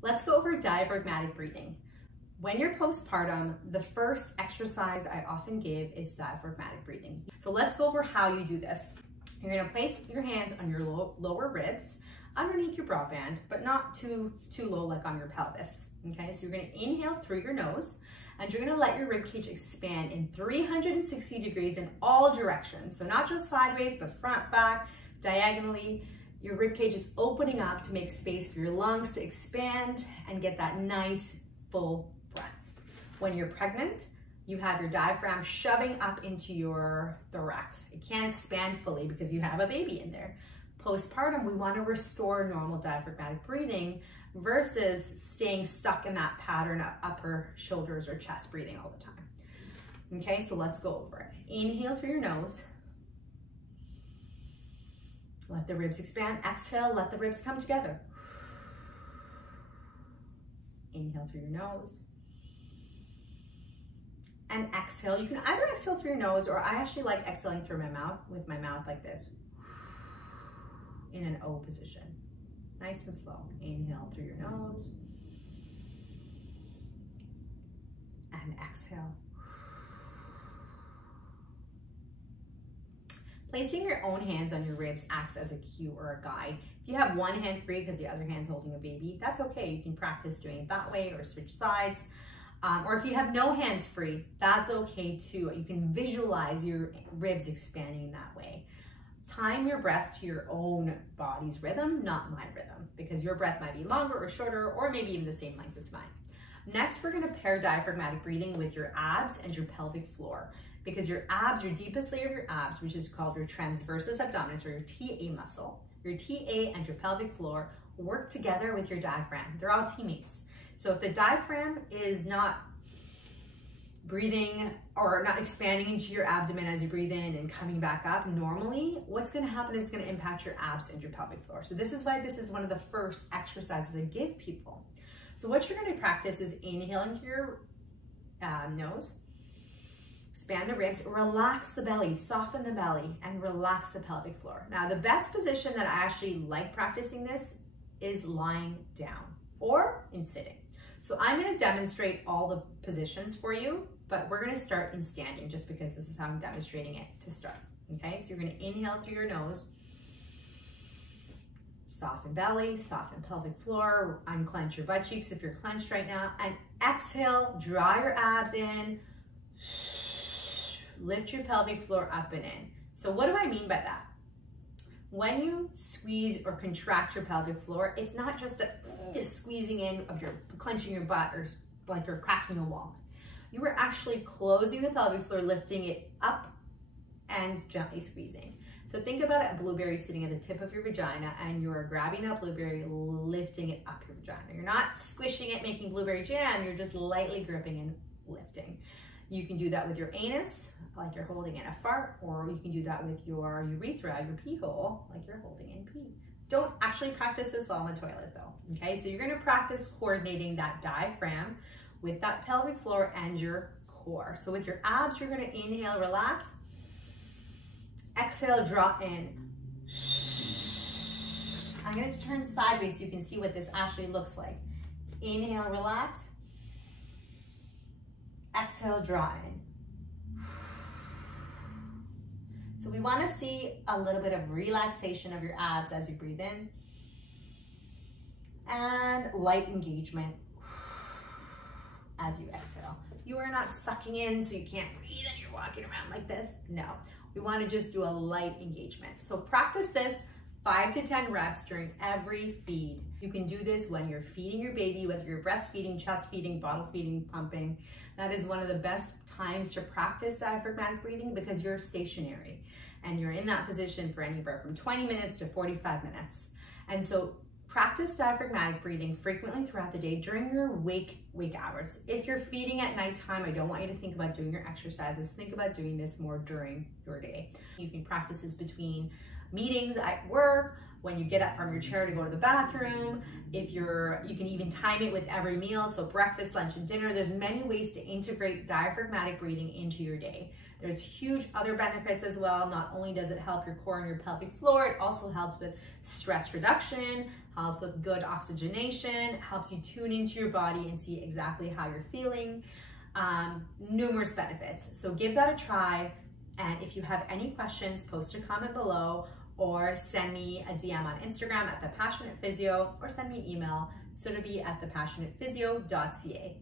Let's go over diaphragmatic breathing. When you're postpartum, the first exercise I often give is diaphragmatic breathing. So let's go over how you do this. You're gonna place your hands on your lower ribs, underneath your bra band, but not too low like on your pelvis, okay? So you're gonna inhale through your nose, and you're gonna let your rib cage expand in 360 degrees in all directions. So not just sideways, but front, back, diagonally. Your rib cage is opening up to make space for your lungs to expand and get that nice, full breath. When you're pregnant, you have your diaphragm shoving up into your thorax. It can't expand fully because you have a baby in there. Postpartum, we want to restore normal diaphragmatic breathing versus staying stuck in that pattern of upper shoulders or chest breathing all the time. Okay, so let's go over it. Inhale through your nose. Let the ribs expand. Exhale, let the ribs come together. Inhale through your nose. And exhale. You can either exhale through your nose, or I actually like exhaling through my mouth, with my mouth like this, in an O position. Nice and slow. Inhale through your nose. And exhale. Placing your own hands on your ribs acts as a cue or a guide. If you have one hand free because the other hand's holding a baby, that's okay. You can practice doing it that way or switch sides. Or if you have no hands free, that's okay too. You can visualize your ribs expanding that way. Time your breath to your own body's rhythm, not my rhythm, because your breath might be longer or shorter, or maybe even the same length as mine. Next, we're gonna pair diaphragmatic breathing with your abs and your pelvic floor, because your abs, your deepest layer of your abs, which is called your transversus abdominis, or your TA muscle, your TA and your pelvic floor work together with your diaphragm. They're all teammates. So if the diaphragm is not breathing or not expanding into your abdomen as you breathe in and coming back up normally, what's gonna happen is it's gonna impact your abs and your pelvic floor. So this is why this is one of the first exercises I give people. So what you're gonna practice is inhaling through your nose, expand the ribs, relax the belly, soften the belly, and relax the pelvic floor. Now, the best position that I actually like practicing this is lying down or in sitting. So I'm gonna demonstrate all the positions for you, but we're gonna start in standing just because this is how I'm demonstrating it to start, okay? So you're gonna inhale through your nose, soften belly, soften pelvic floor, unclench your butt cheeks if you're clenched right now, and exhale, draw your abs in, lift your pelvic floor up and in. So what do I mean by that? When you squeeze or contract your pelvic floor, it's not just a squeezing in of your clenching your butt or like you're cracking a wall. You are actually closing the pelvic floor, lifting it up and gently squeezing. So think about a blueberry sitting at the tip of your vagina, and you're grabbing that blueberry, lifting it up your vagina. You're not squishing it, making blueberry jam, you're just lightly gripping and lifting. You can do that with your anus, like you're holding in a fart, or you can do that with your urethra, your pee hole, like you're holding in pee. Don't actually practice this while on the toilet though, okay? So you're gonna practice coordinating that diaphragm with that pelvic floor and your core. So with your abs, you're gonna inhale, relax. Exhale, draw in. I'm going to turn sideways so you can see what this actually looks like. Inhale, relax. Exhale, draw in. So we want to see a little bit of relaxation of your abs as you breathe in. And light engagement as you exhale. You are not sucking in so you can't breathe and you're walking around like this. No. We want to just do a light engagement. So practice this 5 to 10 reps during every feed. You can do this when you're feeding your baby, whether you're breastfeeding, chest feeding, bottle feeding, pumping. That is one of the best times to practice diaphragmatic breathing because you're stationary and you're in that position for anywhere from 20 minutes to 45 minutes. And so practice diaphragmatic breathing frequently throughout the day during your wake hours. If you're feeding at nighttime, I don't want you to think about doing your exercises. Think about doing this more during your day. You can practice this between meetings at work, when you get up from your chair to go to the bathroom. You can even time it with every meal, so breakfast, lunch, and dinner. There's many ways to integrate diaphragmatic breathing into your day. There's huge other benefits as well. Not only does it help your core and your pelvic floor, it also helps with stress reduction, helps with good oxygenation, helps you tune into your body and see exactly how you're feeling. Numerous benefits. So give that a try. And if you have any questions, post a comment below or send me a DM on Instagram at The Passionate Physio, or send me an email, surabhi@thepassionatephysio.ca.